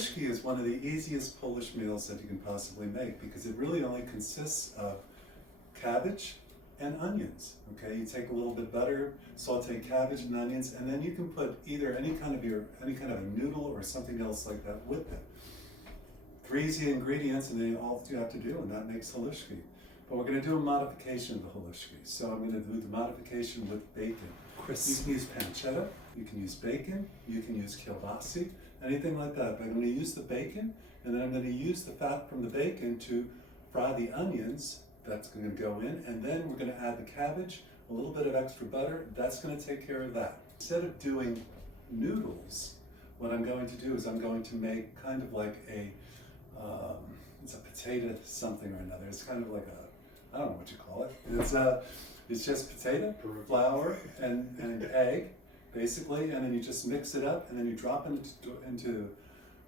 Halushki is one of the easiest Polish meals that you can possibly make because it really only consists of cabbage and onions. Okay, you take a little bit of butter, saute cabbage and onions, and then you can put either any kind of a noodle or something else like that with it. 3 easy ingredients, and then all you have to do, and that makes halushki. But we're going to do a modification of the halushki. So I'm going to do the modification with bacon. You can use pancetta, you can use bacon, you can use kielbasi, anything like that. But I'm going to use the bacon, and then I'm going to use the fat from the bacon to fry the onions. That's going to go in, and then we're going to add the cabbage, a little bit of extra butter. That's going to take care of that. Instead of doing noodles, what I'm going to do is I'm going to make kind of like it's a potato something or another. It's kind of like I don't know what you call it. It's just potato, flour, and egg, basically, and then you just mix it up, and then you drop it into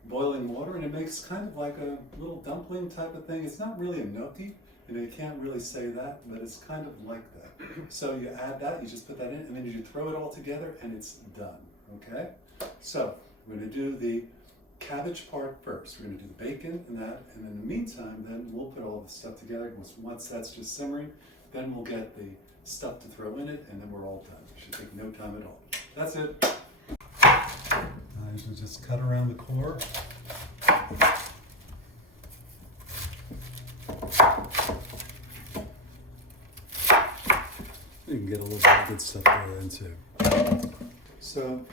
boiling water, and it makes kind of like a little dumpling type of thing. It's not really a gnocchi, you can't really say that, but it's kind of like that. So you add that, you just put that in, and then you throw it all together, and it's done, okay? So we're going to do the cabbage part first. We're going to do the bacon and that, and in the meantime, then we'll put all the stuff together. Once that's just simmering, then we'll get the stuff to throw in it, and then we're all done. It should take no time at all. That's it. I usually just cut around the core. You can get a little bit of good stuff there in too. So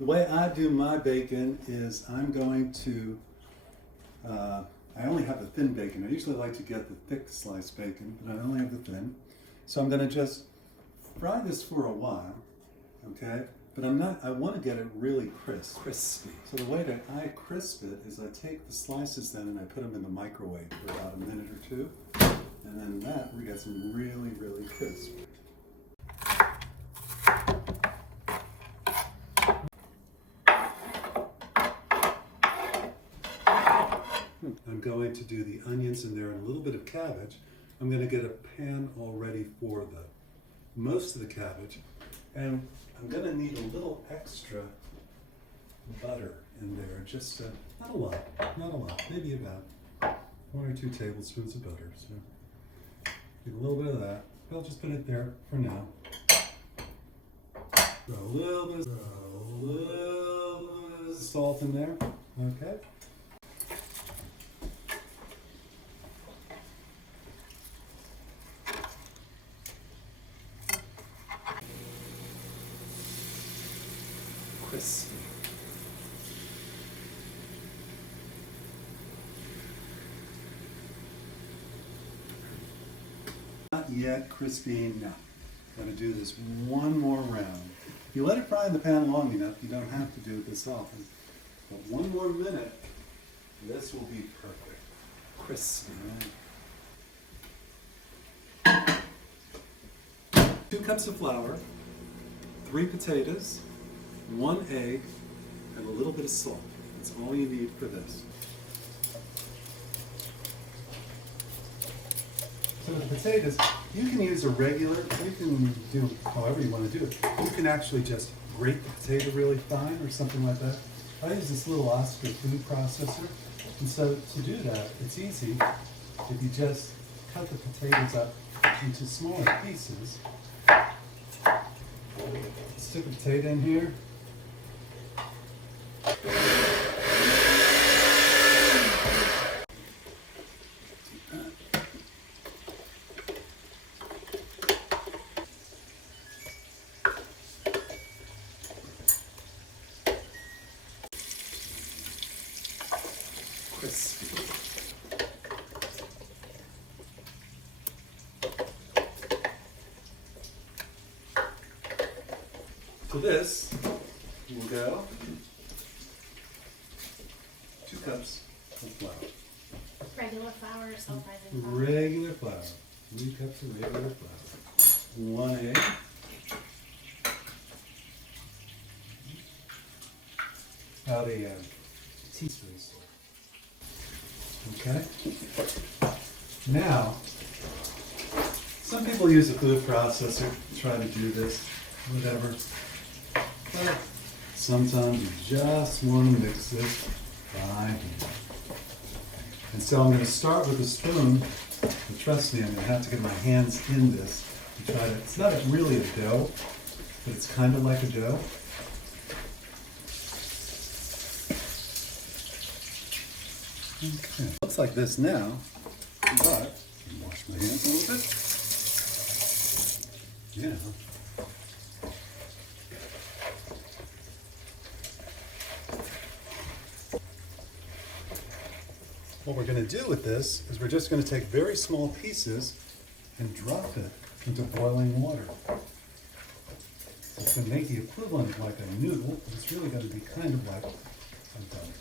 the way I do my bacon is I'm going to, I only have the thin bacon. I usually like to get the thick sliced bacon, but I only have the thin. So I'm going to just fry this for a while, okay? But I want to get it really crispy. So the way that I crisp it is I take the slices then and I put them in the microwave for about a minute or two. And then that, we get some really, really crisp. I'm going to do the onions in there and a little bit of cabbage. I'm going to get a pan all ready for most of the cabbage. And I'm going to need a little extra butter in there, just not a lot, maybe about 1 or 2 tablespoons of butter. So get a little bit of that. I'll just put it there for now. Throw a little bit of salt in there, okay? Crispy. Not yet crispy enough. I'm going to do this one more round. If you let it fry in the pan long enough, you don't have to do it this often. But one more minute, this will be perfect. Crispy. 2 cups of flour, 3 potatoes, 1 egg, and a little bit of salt. That's all you need for this. So the potatoes, you can use a regular, you can do however you want to do it. You can actually just grate the potato really fine or something like that. I use this little Oscar food processor. And so to do that, it's easy if you just cut the potatoes up into smaller pieces. Stick a potato in here. Crispy. To this will go 2 cups of flour. Regular flour or self-rising flour? Regular flour. 3 cups of regular flour. 1 egg. About a teaspoon. Okay. Now, some people use a food processor to try to do this, whatever. But sometimes you just want to mix it by hand. And so I'm going to start with a spoon, and trust me, I'm going to have to get my hands in this and try to, it's not really a dough, but it's kind of like a dough. Okay, looks like this now, but wash my hands a little bit. Yeah. What we're going to do with this is we're just going to take very small pieces and drop it into boiling water. It's going to make the equivalent of like a noodle, but it's really going to be kind of like a dumpling.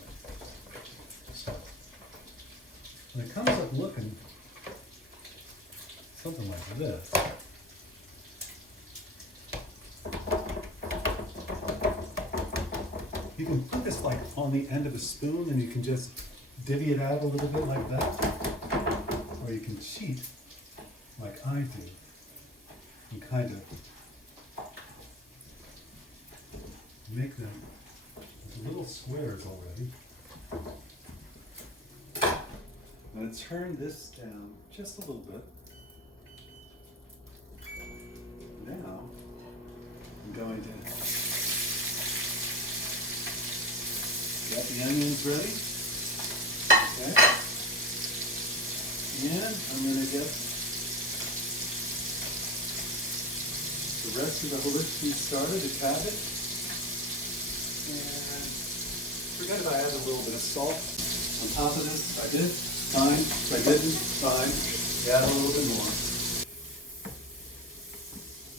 So, when it comes up looking something like this, you can put this like on the end of a spoon and you can just divvy it out a little bit like that. Or you can cheat like I do and kind of make them into little squares already. I'm going to turn this down just a little bit. Now I'm going to get the onions ready. Okay. And I'm going to get the rest of the halushki started, the cabbage. And forget if I add a little bit of salt on top of this. If I did, fine. If I didn't, fine. Add a little bit more.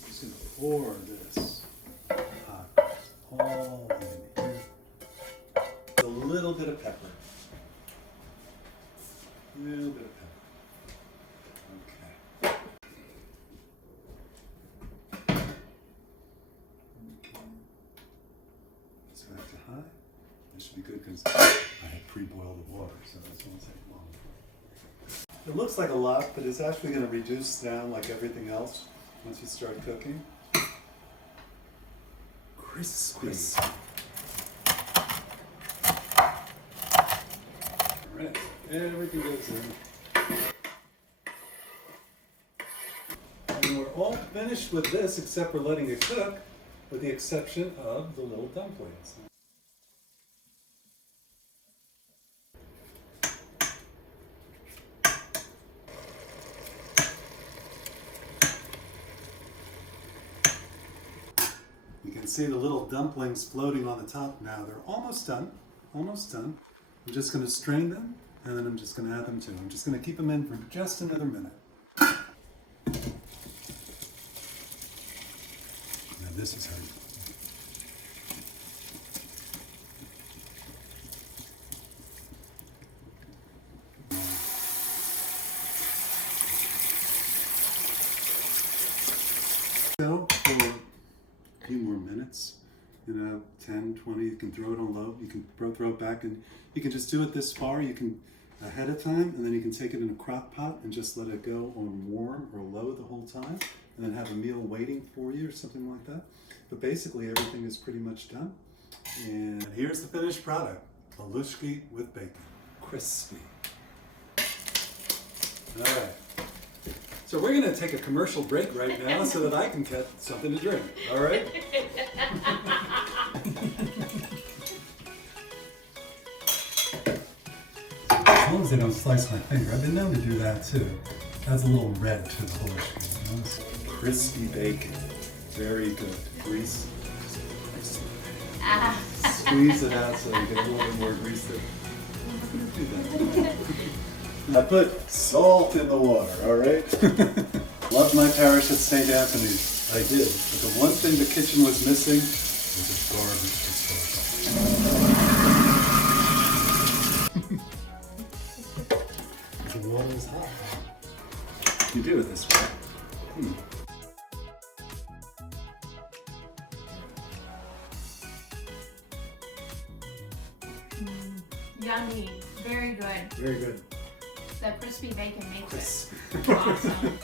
I'm just going to pour this hot all in here. A little bit of pepper. A little bit of pepper. Okay. So back to high. This should be good because I had pre-boiled the water, so this won't take long. It looks like a lot, but it's actually going to reduce down like everything else once you start cooking. Crispy. All right, everything goes in. And we're all finished with this except for letting it cook, with the exception of the little dumplings. You can see the little dumplings floating on the top now. They're almost done, almost done. I'm just going to strain them, and then I'm just going to add them too. I'm just going to keep them in for just another minute. Now this is how you... So, for a few more minutes, 10, 20, you can throw it on low, you can throw it back, and you can just do it this far, you can ahead of time, and then you can take it in a crock pot and just let it go on warm or low the whole time, and then have a meal waiting for you or something like that. But basically everything is pretty much done. And here's the finished product, halushki with bacon. Crispy. All right. So we're going to take a commercial break right now so that I can get something to drink. All right? As long as they don't slice my finger. I've been known to do that too. Adds a little red to the halushki. Crispy bacon. Very good. Grease. Squeeze it out so you get a little bit more grease there. I'm not going to do that. I put salt in the water, all right? Loved my parish at St. Anthony's. I did. But the one thing the kitchen was missing was a garbage disposal. The water is hot. You do it this way. Yummy. Very good. Very good. The crispy bacon makes it awesome.